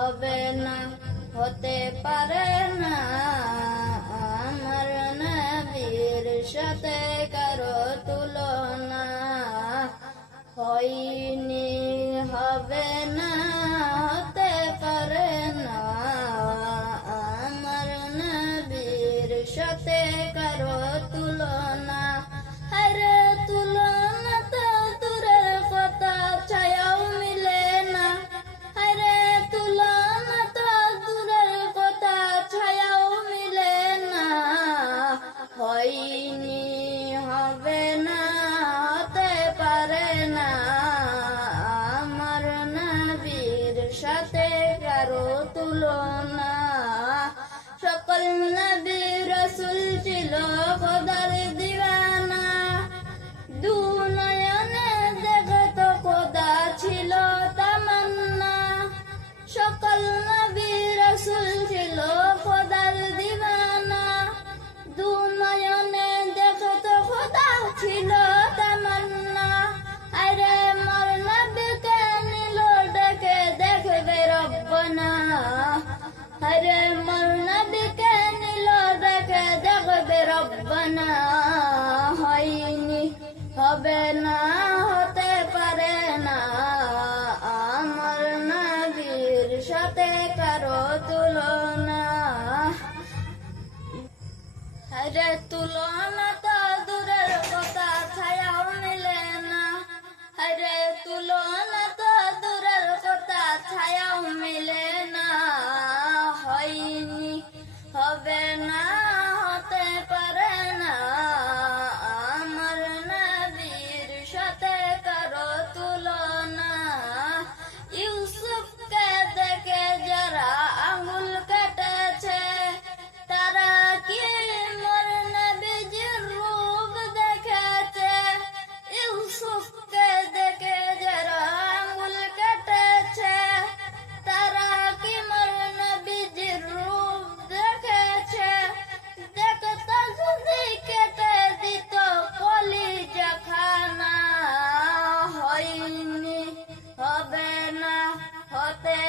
হবে না, হতে পারে না আমার নবীর সাথে কারো তুলনা। হয়নি, হবে না, হতে পারে না আমার নবীর সাথে কারো তুলনা। আরে তুলনা তো দূরের কথা, ছায়াও মিলে না। আরে তুলনা তো দূরের কথা, ছায়াও মিলে না। হয়নি, হবে না, হতে পারে না আমার নবীর সাথে কারো তুলনা। সকল নবী রাসূল ছিল খোদার দিওয়ানা, দু নয়নে দেখত খোদা ছিল তামান্না। সকল নবী রাসূল ছিল খোদার দিওয়ানা, দু নয়নে দেখত খোদা ছিল তামান্না। আরে মোর নবীকে নিল ডেকে দেখবে রব্বানা। আরে মোর নবীকে নিল ডেকে দেখবে রব্বানা। হয়নি, হবে না, হতে পারে না আমার নবীর সাথে কারো তুলনা। আরে তুলনা তো দূরের কথা, ছায়াও মিলে না। আরে তুলনা তো দূরের কথা, ছায়াও মিলে না। হয়নি, হবে না, হতে পারে না আমার নবীর সাথে কারো তুলনা। ইউসুফকে দেখে যারা আঙুল কেটেছে, তারা কি মোর নবীজির রূপ দেখেছে? ইউসুফকে দেখে যারা আঙুল কেটেছে, তারা কি মোর নবীজির রূপ দেখেছে? দেখতো যদি কেটে দিত কলিজা খানা। হয়নি, হবে না, হতে